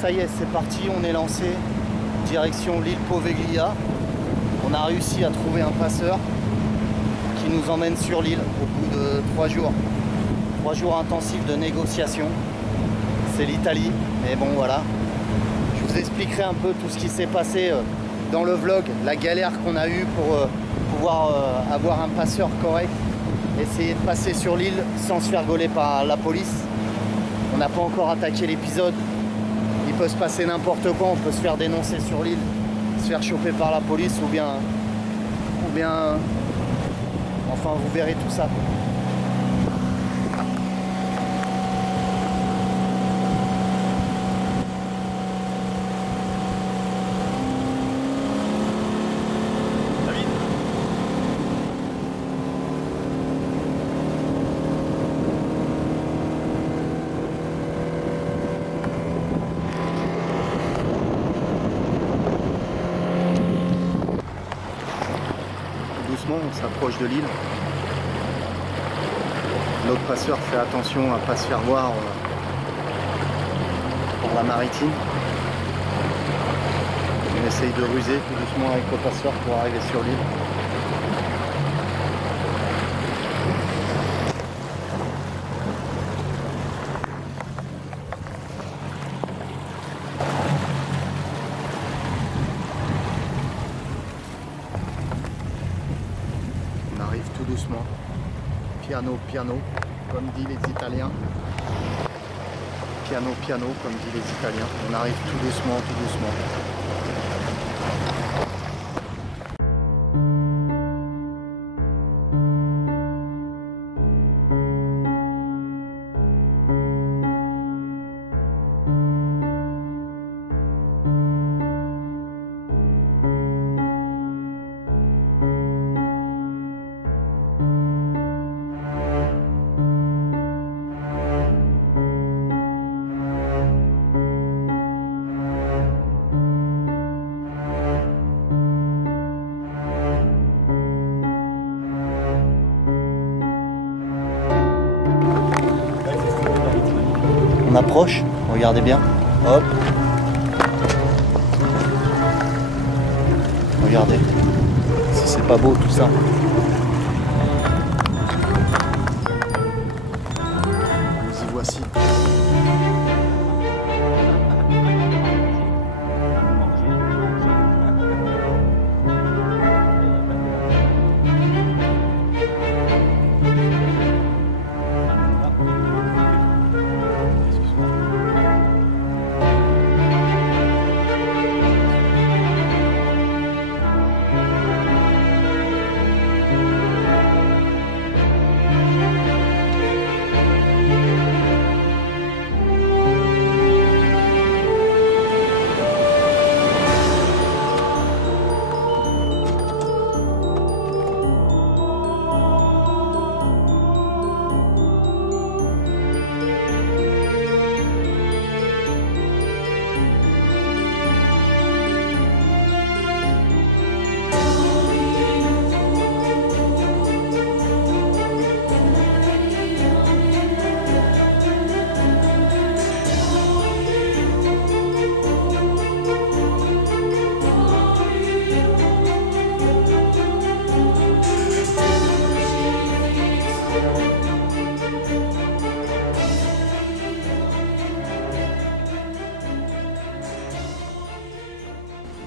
Ça y est, c'est parti, on est lancé. Direction l'île Poveglia. On a réussi à trouver un passeur qui nous emmène sur l'île au bout de 3 jours. 3 jours intensifs de négociations. C'est l'Italie, mais bon voilà. Je vous expliquerai un peu tout ce qui s'est passé dans le vlog, la galère qu'on a eue pour pouvoir avoir un passeur correct. Essayer de passer sur l'île sans se faire gauler par la police. On n'a pas encore attaqué l'épisode. Il peut se passer n'importe quoi, on peut se faire dénoncer sur l'île, se faire choper par la police ou bien enfin vous verrez tout ça. On s'approche de l'île. Notre passeur fait attention à ne pas se faire voir pour la maritime. On essaye de ruser tout doucement avec le passeur pour arriver sur l'île. Tout doucement, piano piano, comme disent les Italiens. Piano piano, comme disent les Italiens. On arrive tout doucement, tout doucement. On approche, regardez bien, hop. Regardez, si c'est pas beau tout ça. Nous y voici.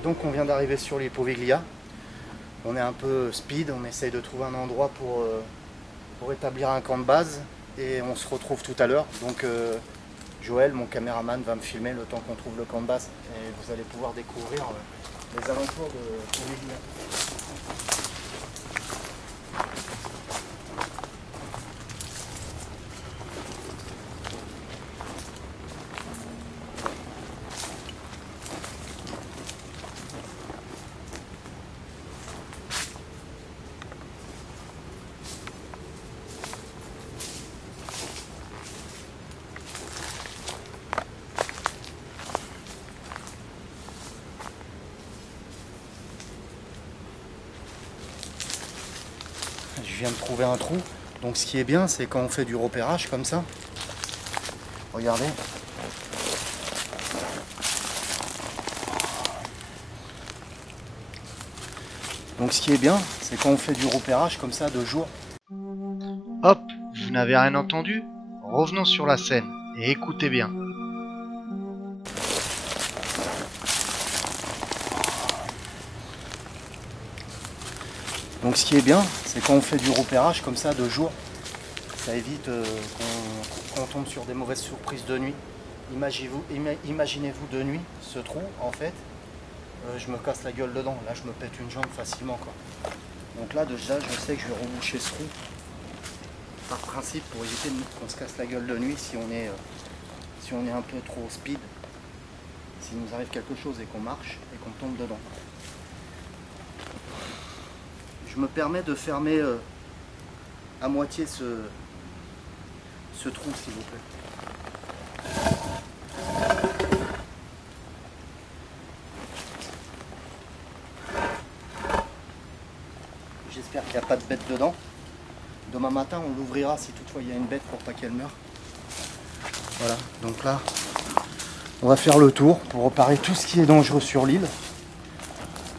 Donc on vient d'arriver sur l'île Poveglia. On est un peu speed, on essaye de trouver un endroit pour établir un camp de base et on se retrouve tout à l'heure. Donc Joël, mon caméraman, va me filmer le temps qu'on trouve le camp de base et vous allez pouvoir découvrir les alentours de Poveglia. Je viens de trouver un trou. Donc ce qui est bien, c'est quand on fait du repérage comme ça. Regardez. Donc ce qui est bien, c'est quand on fait du repérage comme ça de jour. Hop, vous n'avez rien entendu? Revenons sur la scène et écoutez bien. Donc ce qui est bien, c'est quand on fait du repérage comme ça de jour, ça évite qu'on tombe sur des mauvaises surprises de nuit. Imaginez-vous de nuit, ce trou en fait, je me casse la gueule dedans, là je me pète une jambe facilement quoi. Donc là déjà je sais que je vais reboucher ce trou par principe pour éviter qu'on se casse la gueule de nuit si on est un peu trop speed, s'il nous arrive quelque chose et qu'on marche et qu'on tombe dedans. Je me permets de fermer à moitié ce trou s'il vous plaît. J'espère qu'il n'y a pas de bête dedans. Demain matin on l'ouvrira si toutefois il y a une bête pour pas qu'elle meure. Voilà, donc là on va faire le tour pour réparer tout ce qui est dangereux sur l'île.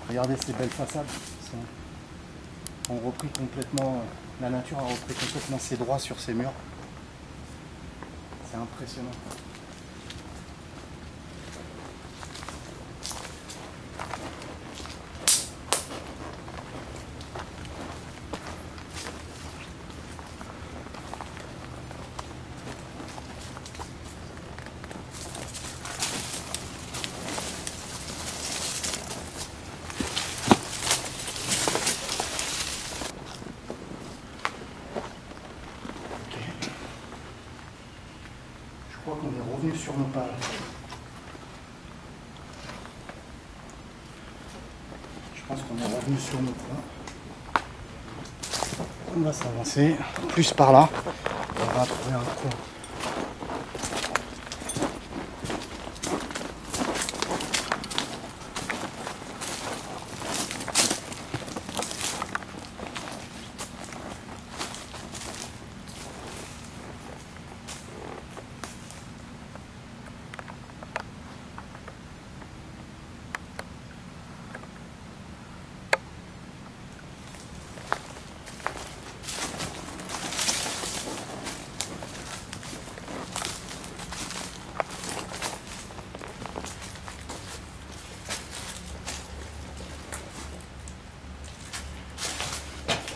Regardez ces belles façades. On repris complètement, la nature a repris complètement ses droits sur ces murs. C'est impressionnant. Je crois qu'on est revenu sur nos pas. Je pense qu'on est revenu sur nos pas. On va s'avancer plus par là. On va trouver un coin.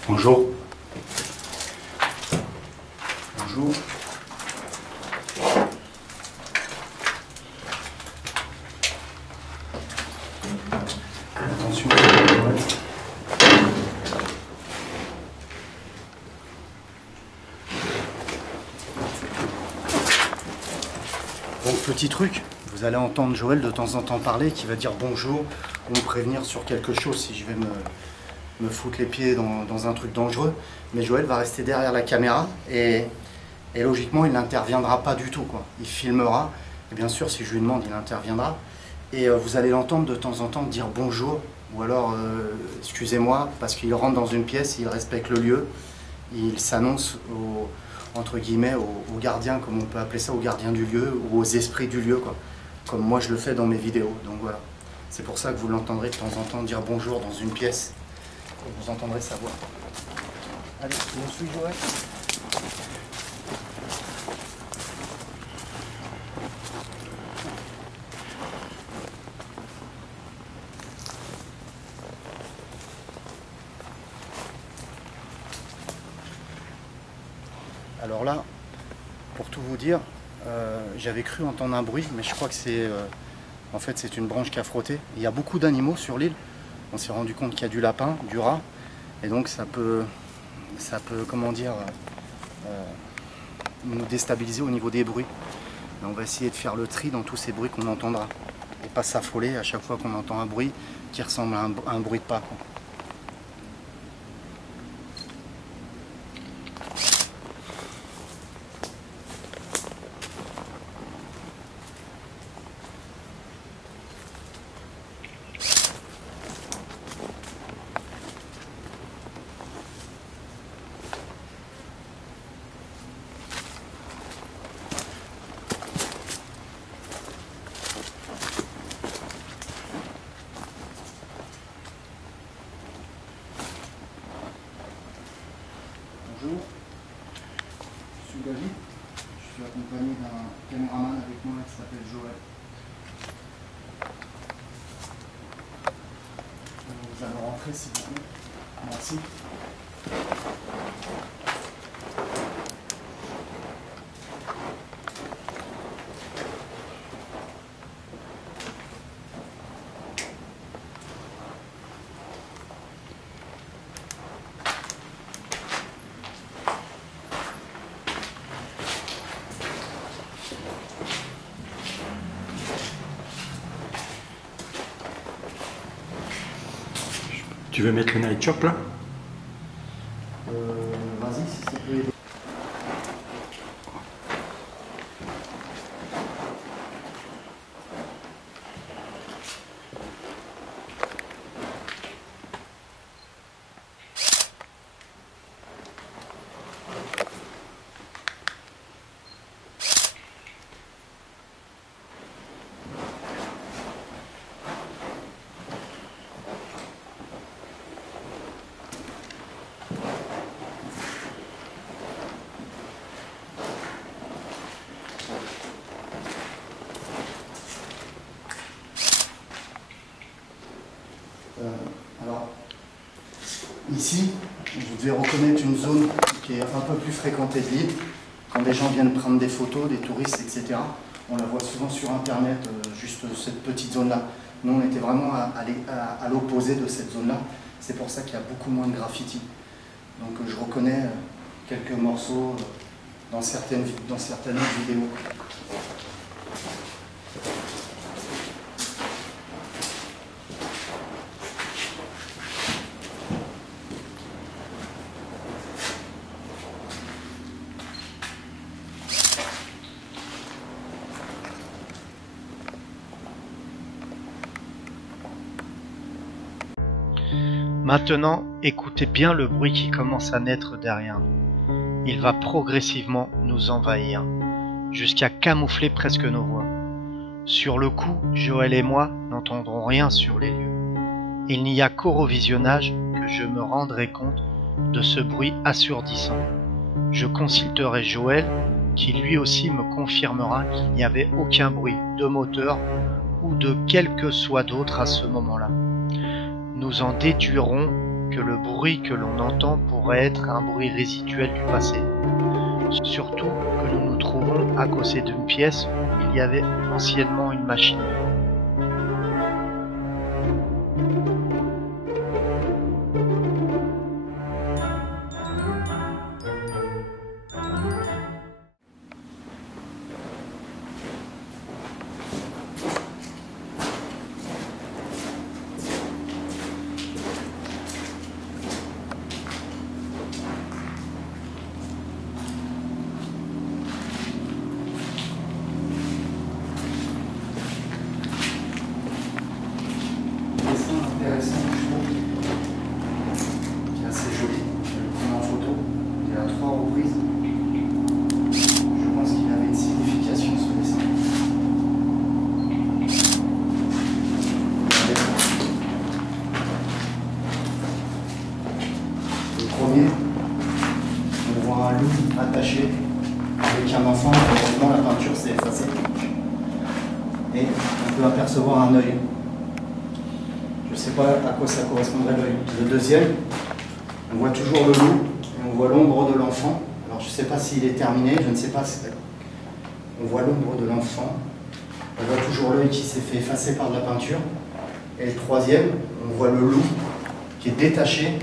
Bonjour. Bonjour. Attention. Bon, petit truc, vous allez entendre Joël de temps en temps parler qui va dire bonjour ou me prévenir sur quelque chose si je vais me foutre les pieds dans un truc dangereux. Mais Joël va rester derrière la caméra et logiquement il n'interviendra pas du tout, quoi. Il filmera et bien sûr si je lui demande il interviendra et vous allez l'entendre de temps en temps dire bonjour ou alors excusez-moi parce qu'il rentre dans une pièce, il respecte le lieu, il s'annonce entre guillemets aux gardiens, comme on peut appeler ça, aux gardiens du lieu ou aux esprits du lieu, quoi. Comme moi je le fais dans mes vidéos. Donc voilà, c'est pour ça que vous l'entendrez de temps en temps dire bonjour dans une pièce. Vous entendrez sa voix. Allez, tu me suis, Joël? Alors là, pour tout vous dire, j'avais cru entendre un bruit, mais je crois que c'est en fait c'est une branche qui a frotté. Il y a beaucoup d'animaux sur l'île. On s'est rendu compte qu'il y a du lapin, du rat, et donc ça peut comment dire, nous déstabiliser au niveau des bruits. Et on va essayer de faire le tri dans tous ces bruits qu'on entendra, et pas s'affoler à chaque fois qu'on entend un bruit qui ressemble à un bruit de pas, quoi. caméraman avec moi qui s'appelle Joël. Vous allez rentrer s'il vous plaît. Merci. Tu veux mettre le night shop là? Vas-y si ça peut aider. Alors, ici, vous devez reconnaître une zone qui est un peu plus fréquentée de l'île. Quand des gens viennent prendre des photos, des touristes, etc., on la voit souvent sur Internet, juste cette petite zone-là. Nous, on était vraiment à l'opposé de cette zone-là. C'est pour ça qu'il y a beaucoup moins de graffiti. Donc, je reconnais quelques morceaux dans certaines vidéos. Maintenant, écoutez bien le bruit qui commence à naître derrière nous. Il va progressivement nous envahir, jusqu'à camoufler presque nos voix. Sur le coup, Joël et moi n'entendrons rien sur les lieux. Il n'y a qu'au revisionnage que je me rendrai compte de ce bruit assourdissant. Je consulterai Joël, qui lui aussi me confirmera qu'il n'y avait aucun bruit de moteur ou de quelque soit d'autre à ce moment-là. Nous en déduirons que le bruit que l'on entend pourrait être un bruit résiduel du passé. Surtout que nous nous trouvons à côté d'une pièce où il y avait anciennement une machine. On voit un loup attaché avec un enfant, heureusement la peinture s'est effacée. Et on peut apercevoir un œil. Je ne sais pas à quoi ça correspondrait l'œil. Le deuxième, on voit toujours le loup et on voit l'ombre de l'enfant. Alors je ne sais pas s'il est terminé, je ne sais pas si... On voit l'ombre de l'enfant. On voit toujours l'œil qui s'est fait effacer par de la peinture. Et le troisième, on voit le loup qui est détaché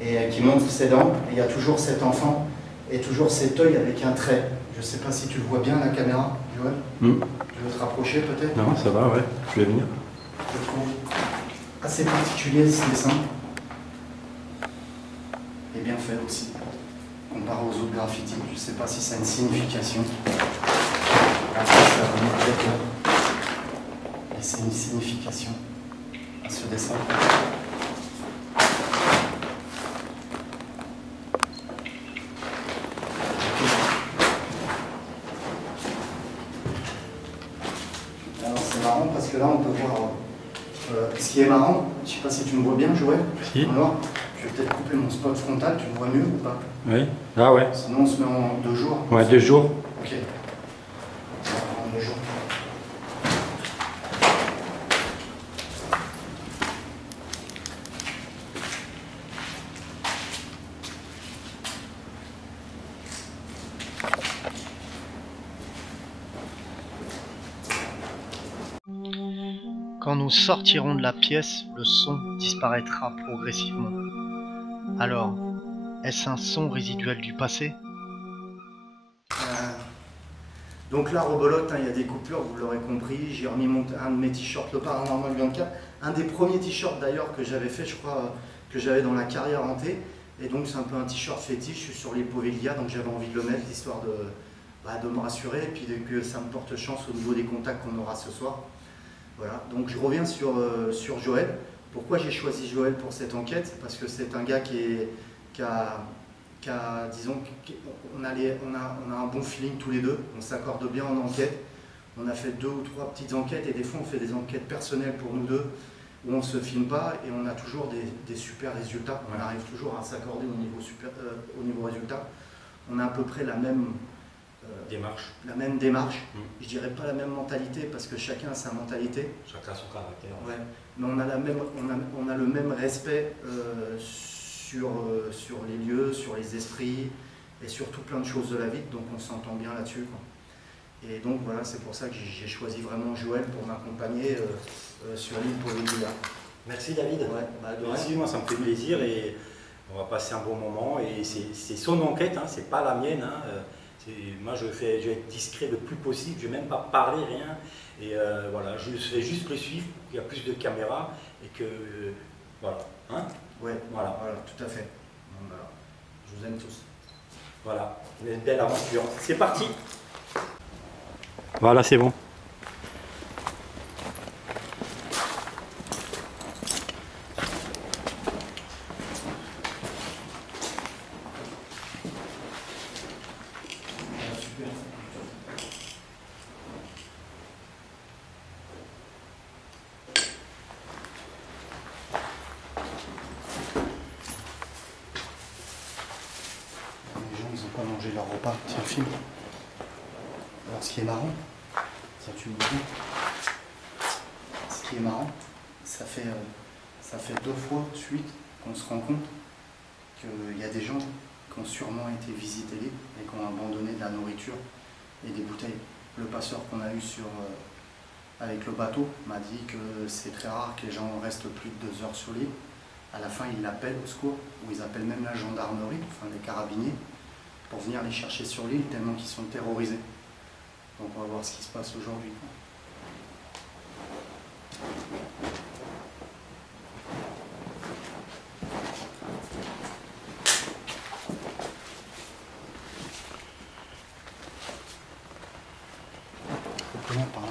et qui montre ses dents. Et il y a toujours cet enfant et toujours cet œil avec un trait. Je ne sais pas si tu le vois bien à la caméra, Joël. Tu veux te rapprocher peut-être? Non, ça va, ouais. Je vais venir. Je trouve assez particulier ce dessin. Et bien fait aussi, comparé aux autres graffitis. Je ne sais pas si ça a une signification. Après, ça va remettre d'accord. Et c'est une signification à ce dessin. Alors c'est marrant parce que là on peut voir ce qui est marrant. Je ne sais pas si tu me vois bien, Joël. Si. Alors, je vais peut-être couper mon spot frontal, tu me vois mieux ou pas? Oui. Ah ouais. Sinon on se met en 2 jours. Ouais, 2 jours. Ok. Quand nous sortirons de la pièce, le son disparaîtra progressivement. Alors, est-ce un son résiduel du passé? Donc là, rebelote, il y a des coupures, vous l'aurez compris. J'ai remis un de mes t-shirts, le Paranormal Bianca. Un des premiers t-shirts d'ailleurs que j'avais fait, je crois, que j'avais dans la carrière hantée. Et donc c'est un peu un t-shirt fétiche, je suis sur l'île Poveglia, donc j'avais envie de le mettre, histoire de me rassurer, et puis que ça me porte chance au niveau des contacts qu'on aura ce soir. Voilà, donc je reviens sur Joël. Pourquoi j'ai choisi Joël pour cette enquête? C'est parce que c'est un gars disons, on a un bon feeling tous les deux, on s'accorde bien en enquête. On a fait 2 ou 3 petites enquêtes, et des fois on fait des enquêtes personnelles pour nous deux, où on ne se filme pas, et on a toujours des super résultats. On arrive toujours à s'accorder au niveau résultat. On a à peu près la même démarche. Je dirais pas la même mentalité, parce que chacun a sa mentalité. Chacun a son caractère. Ouais. Mais on a le même respect sur les lieux, sur les esprits, et surtout plein de choses de la vie, donc on s'entend bien là-dessus. Et donc voilà, c'est pour ça que j'ai choisi vraiment Joël pour m'accompagner sur l'île Poveglia. Merci David. Ouais, merci, moi ça me fait plaisir et on va passer un bon moment. Et c'est son enquête, hein, c'est pas la mienne. Hein. Moi je vais être discret le plus possible, je ne vais même pas parler, rien. Et voilà, je vais juste le suivre, il y a plus de caméras et que voilà. Hein, ouais, voilà, tout à fait. Donc, voilà. Je vous aime tous. Voilà, une belle aventure. C'est parti. Voilà, c'est bon. Pas manger leur repas, tiens film. Alors ce qui est marrant, tiens tu me dis, ce qui est marrant, ça fait 2 fois de suite qu'on se rend compte qu'il y a des gens qui ont sûrement été visiter l'île et qui ont abandonné de la nourriture et des bouteilles. Le passeur qu'on a eu avec le bateau m'a dit que c'est très rare que les gens restent plus de 2 heures sur l'île. À la fin ils l'appellent au secours, ou ils appellent même la gendarmerie, enfin les carabiniers, pour venir les chercher sur l'île tellement qu'ils sont terrorisés. Donc on va voir ce qui se passe aujourd'hui. Comment par là?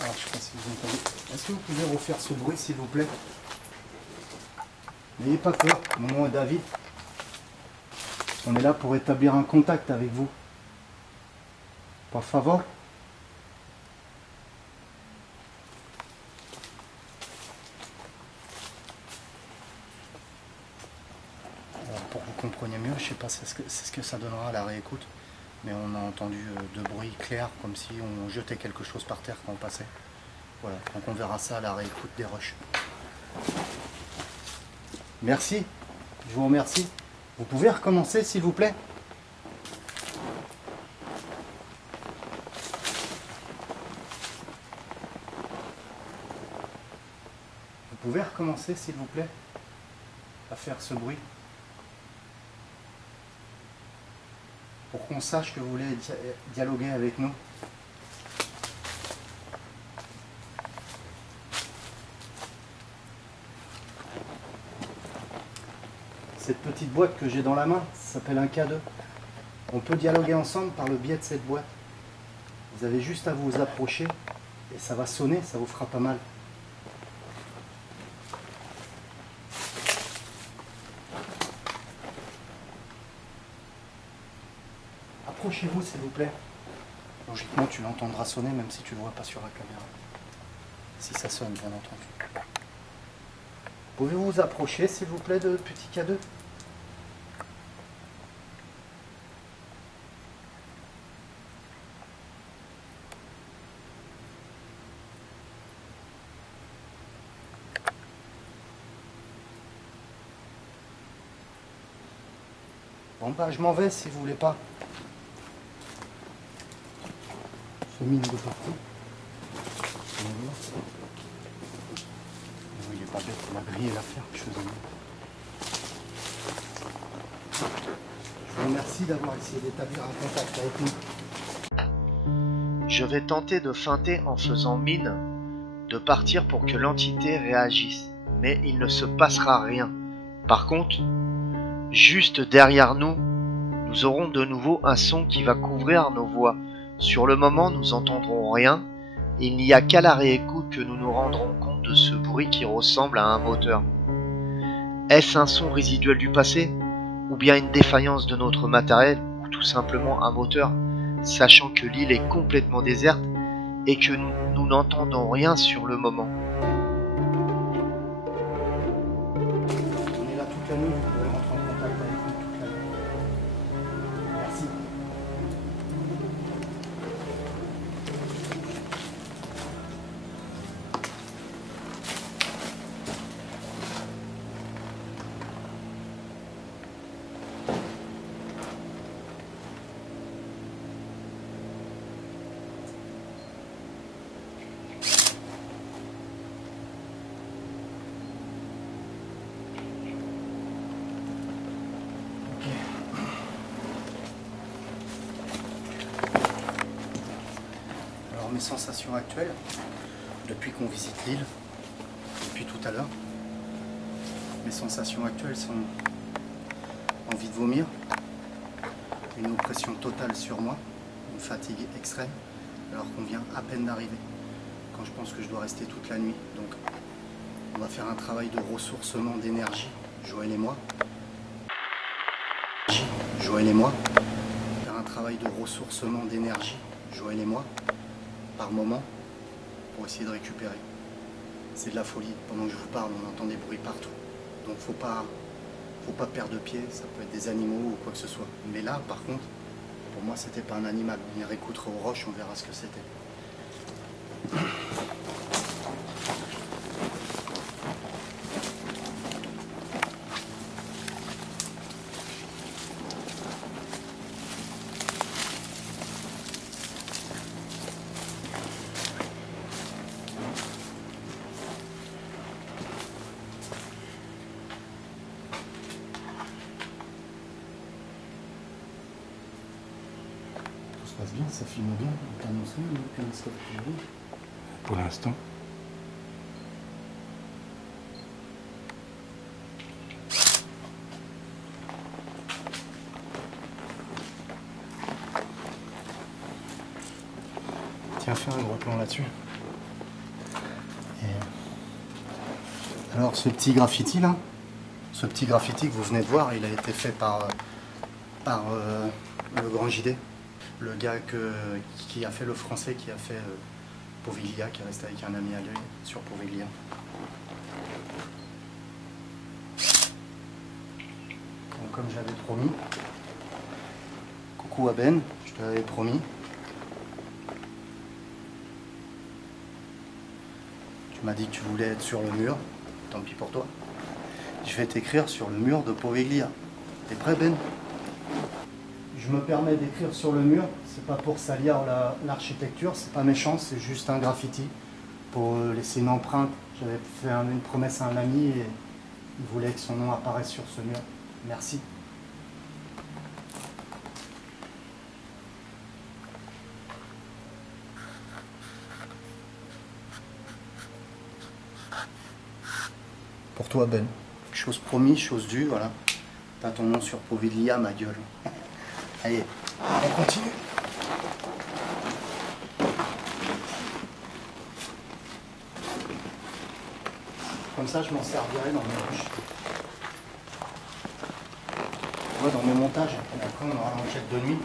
Alors, je sais pas si vous entendez. Est-ce que vous pouvez refaire ce bruit, s'il vous plaît? N'ayez pas peur, mon nom est David. On est là pour établir un contact avec vous. Por favor. Alors, pour que vous compreniez mieux, je ne sais pas c'est ce que ça donnera à la réécoute. Mais on a entendu de bruits clairs, comme si on jetait quelque chose par terre quand on passait. Voilà, donc on verra ça à la réécoute des rushs. Merci, je vous remercie. Vous pouvez recommencer, s'il vous plaît? Vous pouvez recommencer, s'il vous plaît, à faire ce bruit? Pour qu'on sache que vous voulez dialoguer avec nous. Cette petite boîte que j'ai dans la main, ça s'appelle un K2. On peut dialoguer ensemble par le biais de cette boîte. Vous avez juste à vous approcher et ça va sonner, ça vous fera pas mal. Approchez-vous, s'il vous plaît. Logiquement, tu l'entendras sonner même si tu ne le vois pas sur la caméra. Si ça sonne, bien entendu. Pouvez-vous vous approcher, s'il vous plaît, de petit K2? Bon bah je m'en vais si vous voulez pas. Je mine de partout. Il est pas bête, il a grillé l'affaire que je faisais. Je vous remercie d'avoir essayé d'établir un contact avec nous. Je vais tenter de feinter en faisant mine de partir pour que l'entité réagisse, mais il ne se passera rien. Par contre, juste derrière nous, nous aurons de nouveau un son qui va couvrir nos voix. Sur le moment, nous entendrons rien. Il n'y a qu'à la réécoute que nous nous rendrons compte de ce bruit qui ressemble à un moteur. Est-ce un son résiduel du passé, ou bien une défaillance de notre matériel, ou tout simplement un moteur, sachant que l'île est complètement déserte et que nous n'entendons rien sur le moment. On est là toute la nuit, vous pouvez rentrer en contact avec nous toute la nuit. Merci. Alors mes sensations actuelles, depuis qu'on visite l'île, depuis tout à l'heure, mes sensations actuelles sont envie de vomir, une oppression totale sur moi, une fatigue extrême, alors qu'on vient à peine d'arriver, quand je pense que je dois rester toute la nuit. Donc on va faire un travail de ressourcement d'énergie, Joël et moi. Joël et moi. Faire un travail de ressourcement d'énergie, Joël et moi, par moment, pour essayer de récupérer. C'est de la folie. Pendant que je vous parle, on entend des bruits partout. Donc faut pas perdre de pied, ça peut être des animaux ou quoi que ce soit. Mais là, par contre, pour moi, c'était pas un animal. On y réécoutera aux roches, on verra ce que c'était. Ça se passe bien, ça filme bien. On t'annonce rien, aucun stop. Pour l'instant. Tiens, fais un gros plan là-dessus. Alors ce petit graffiti là, ce petit graffiti que vous venez de voir, il a été fait par le grand JD, le gars qui a fait le français, qui a fait Poveglia, qui est resté avec un ami à lui sur Poveglia. Donc, comme j'avais promis, coucou à Ben, je te l'avais promis. Tu m'as dit que tu voulais être sur le mur, tant pis pour toi. Je vais t'écrire sur le mur de Poveglia. T'es prêt, Ben? Je me permets d'écrire sur le mur, c'est pas pour salir l'architecture, c'est pas méchant, c'est juste un graffiti pour laisser une empreinte. J'avais fait une promesse à un ami et il voulait que son nom apparaisse sur ce mur. Merci. Pour toi, Ben. Chose promise, chose due, voilà. T'as ton nom sur Poveglia, ma gueule. Allez, on continue. Comme ça, je m'en servirai dans mes ruches. Tu vois, dans mes montages. Et après, on aura l'enquête de nuit.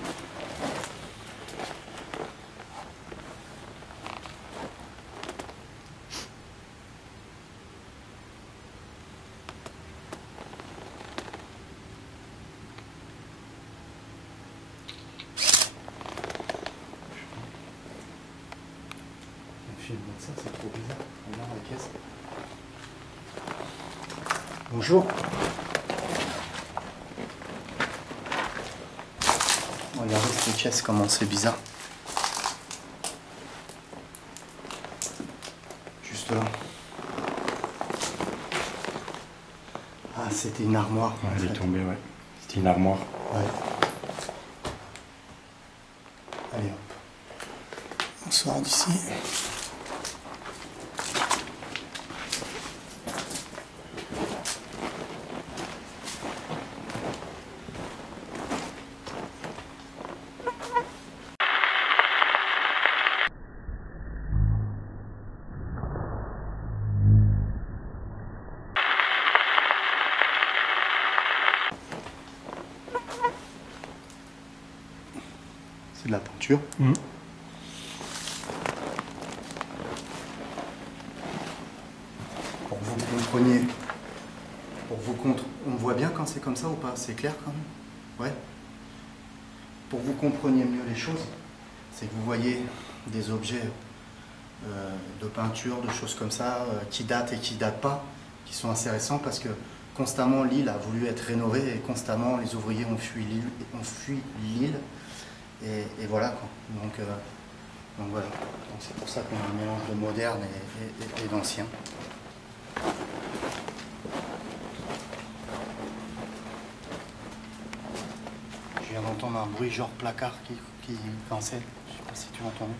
Ça, c'est trop bizarre. Regarde la caisse. Bonjour. Regardez cette pièce, comment c'est bizarre. Juste là. Ah, c'était une armoire. Ouais, elle est tombée, ouais. C'était une armoire. Ouais. Allez hop. On sort d'ici. C'est de la peinture. Pour que vous compreniez, on me voit bien quand c'est comme ça ou pas? C'est clair quand même? Ouais. Pour que vous compreniez mieux les choses, c'est que vous voyez des objets de peinture, de choses comme ça, qui datent et qui datent pas, qui sont assez récents parce que constamment l'île a voulu être rénovée et constamment les ouvriers ont fui l'île. Et voilà quoi. Donc voilà. Donc c'est pour ça qu'on a un mélange de moderne et d'ancien. Je viens d'entendre un bruit genre placard qui cancelle. Je sais pas si tu l'as entendu.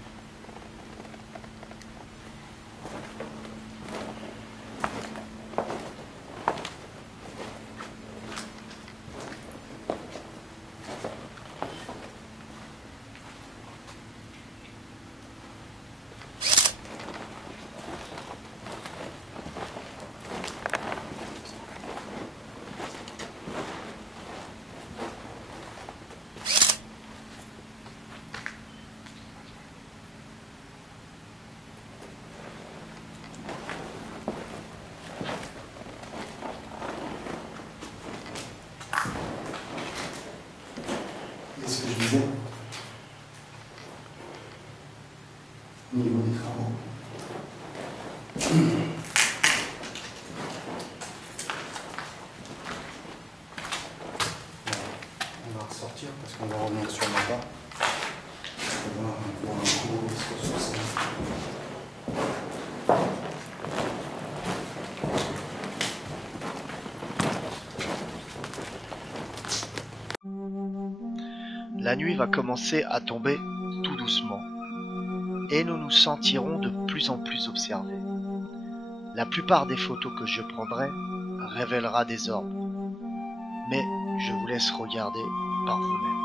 Qu'est-ce que je disais? Au niveau des travaux. On va ressortir parce qu'on va revenir sur le bas. On va voir un coup sur ça. La nuit va commencer à tomber tout doucement et nous nous sentirons de plus en plus observés. La plupart des photos que je prendrai révélera des orbes, mais je vous laisse regarder par vous-même.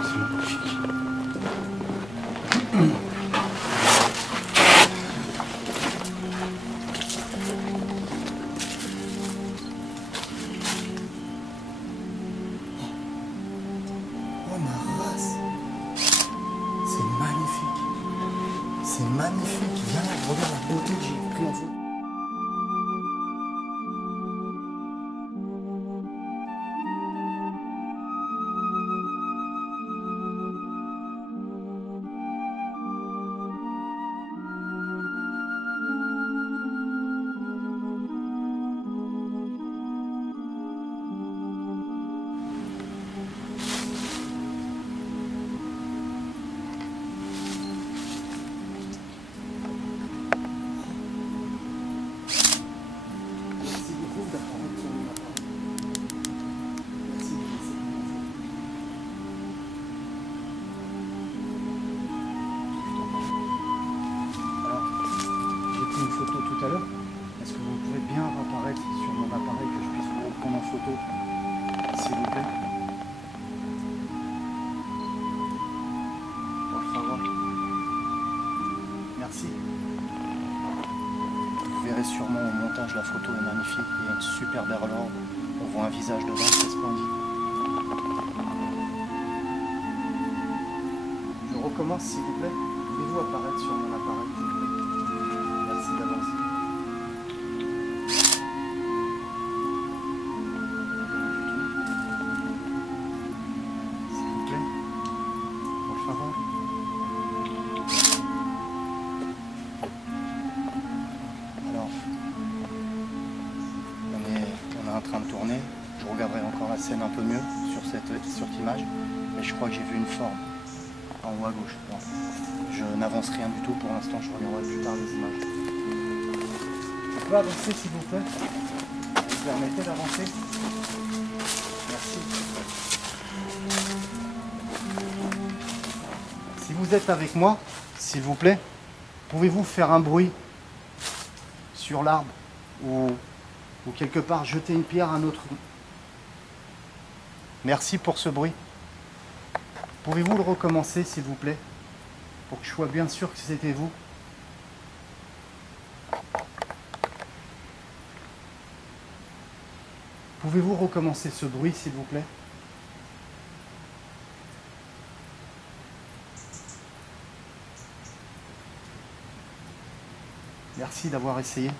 C'est magnifique. Oh ma race. C'est magnifique. C'est magnifique. Viens là, regarde la beauté que j'ai pris en photo. Une photo tout à l'heure. Est-ce que vous pouvez bien apparaître sur mon appareil que je puisse vous prendre en photo, s'il vous plaît? Por favor. Merci. Vous verrez sûrement au montage, la photo est magnifique. Il y a une superbe orbe. On voit un visage dedans, c'est splendide. Je recommence, s'il vous plaît. Pouvez-vous apparaître sur mon appareil? Merci d'avance. en train de tourner. Je regarderai encore la scène un peu mieux sur cette image. Mais je crois que j'ai vu une forme en haut à gauche. Bon. Je n'avance rien du tout pour l'instant, je regarderai plus tard les images. On peut avancer s'il vous plaît? Vous permettez d'avancer? Merci. Si vous êtes avec moi, s'il vous plaît, pouvez-vous faire un bruit sur l'arbre ou quelque part jeter une pierre à un autre? Merci pour ce bruit. Pouvez-vous le recommencer s'il vous plaît, pour que je sois bien sûr que c'était vous? Pouvez-vous recommencer ce bruit s'il vous plaît? Merci d'avoir essayé.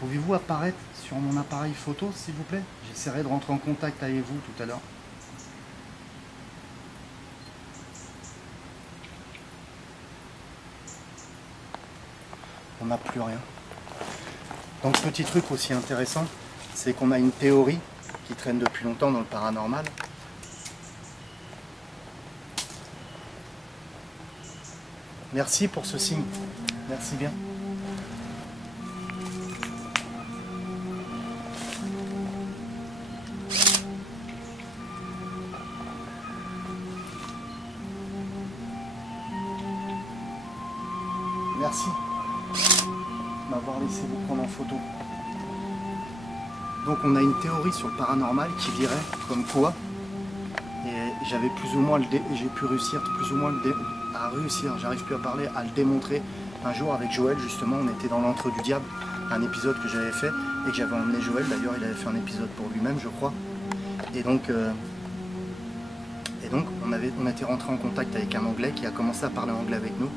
Pouvez-vous apparaître sur mon appareil photo s'il vous plaît? J'essaierai de rentrer en contact avec vous tout à l'heure. On n'a plus rien. Donc petit truc aussi intéressant, c'est qu'on a une théorie qui traîne depuis longtemps dans le paranormal. Merci pour ce signe. Merci bien. Merci de m'avoir laissé vous prendre en photo. Donc on a une théorie sur le paranormal qui dirait comme quoi, et j'avais plus ou moins j'ai pu réussir plus ou moins j'arrive plus à parler, à le démontrer un jour avec Joël justement. On était dans l'antre du diable, un épisode que j'avais fait et que j'avais emmené Joël, d'ailleurs il avait fait un épisode pour lui-même je crois. Et donc on était rentré en contact avec un Anglais qui a commencé à parler anglais avec nous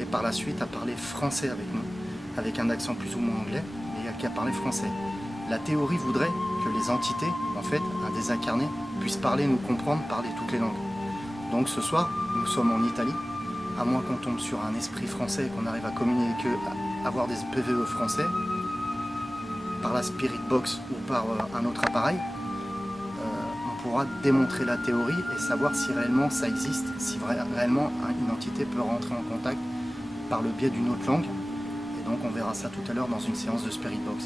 et par la suite à parler français avec nous, avec un accent plus ou moins anglais, et qui a parlé français. La théorie voudrait que les entités, en fait, un désincarné, puissent parler, nous comprendre, parler toutes les langues. Donc ce soir, nous sommes en Italie, à moins qu'on tombe sur un esprit français et qu'on arrive à communiquer, à avoir des PVE français, par la Spirit Box ou par un autre appareil, on pourra démontrer la théorie et savoir si réellement ça existe, si réellement une entité peut rentrer en contact par le biais d'une autre langue. Et donc on verra ça tout à l'heure dans une séance de Spirit Box.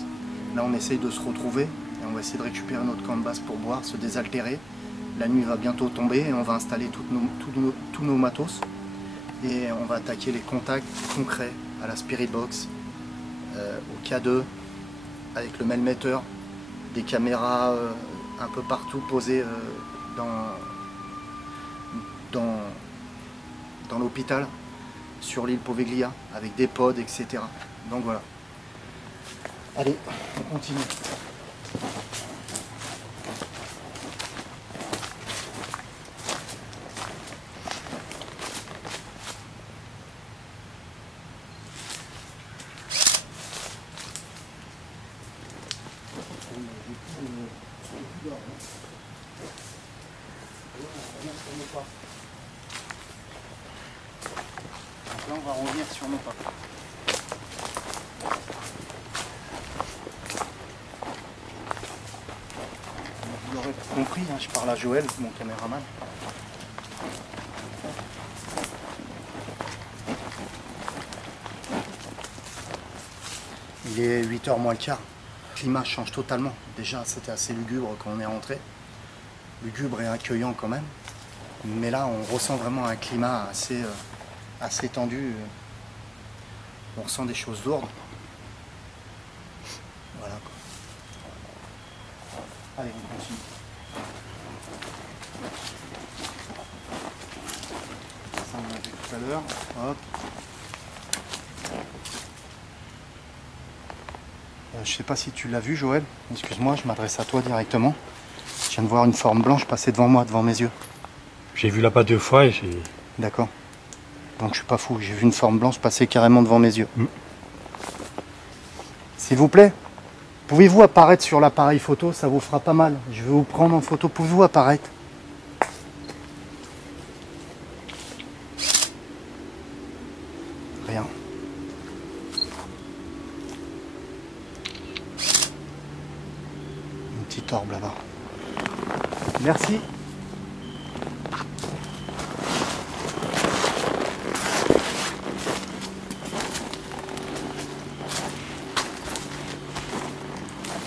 Là on essaye de se retrouver et on va essayer de récupérer notre camp de base pour boire, se désaltérer. La nuit va bientôt tomber et on va installer tous nos matos et on va attaquer les contacts concrets à la Spirit Box, au K2, avec le Melmeter, des caméras un peu partout posées dans l'hôpital, sur l'île Poveglia, avec des pods, etc. Donc voilà. Allez, on continue. Donc là on va revenir sur nos pas. Vous l'aurez compris, hein, je parle à Joël, mon caméraman. Il est 8h moins le quart. Le climat change totalement. Déjà c'était assez lugubre quand on est rentré. Lugubre et accueillant quand même. Mais là on ressent vraiment un climat assez tendu. On ressent des choses lourdes. Voilà. Allez, on continue. Ça on l'a vu tout à l'heure. Hop. Je sais pas si tu l'as vu Joël. Excuse-moi, je m'adresse à toi directement. Je viens de voir une forme blanche passer devant moi, devant mes yeux. J'ai vu là-bas 2 fois et j'ai... D'accord. Donc je suis pas fou, j'ai vu une forme blanche passer carrément devant mes yeux. S'il vous plaît, pouvez-vous apparaître sur l'appareil photo? Ça vous fera pas mal. Je vais vous prendre en photo. Pouvez-vous apparaître? Rien. petit orbe là-bas. Merci.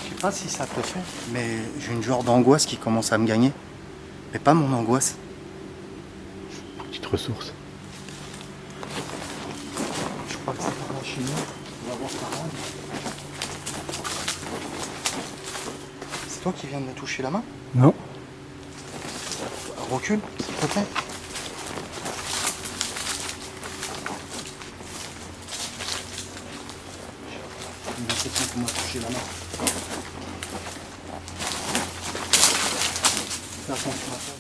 Je sais pas si ça te fait, mais j'ai une genre d'angoisse qui commence à me gagner. Mais pas mon angoisse. Petite ressource. Je crois que c'est par là chez nous. On va voir par là. C'est toi qui viens de me toucher la main? Non. Recule, s'il te plaît. J'ai l'impression qu'on m'a touché la main. Fais attention à ça.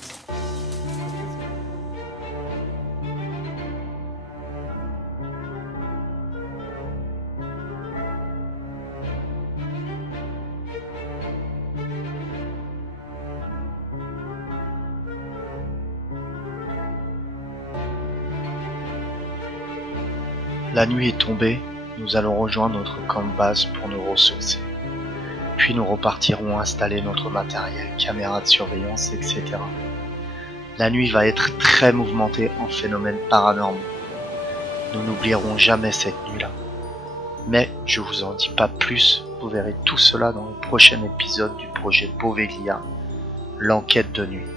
La nuit est tombée, nous allons rejoindre notre camp de base pour nous ressourcer. Puis nous repartirons installer notre matériel, caméras de surveillance, etc. La nuit va être très mouvementée en phénomènes paranormaux. Nous n'oublierons jamais cette nuit-là. Mais je vous en dis pas plus, vous verrez tout cela dans le prochain épisode du projet Poveglia, l'enquête de nuit.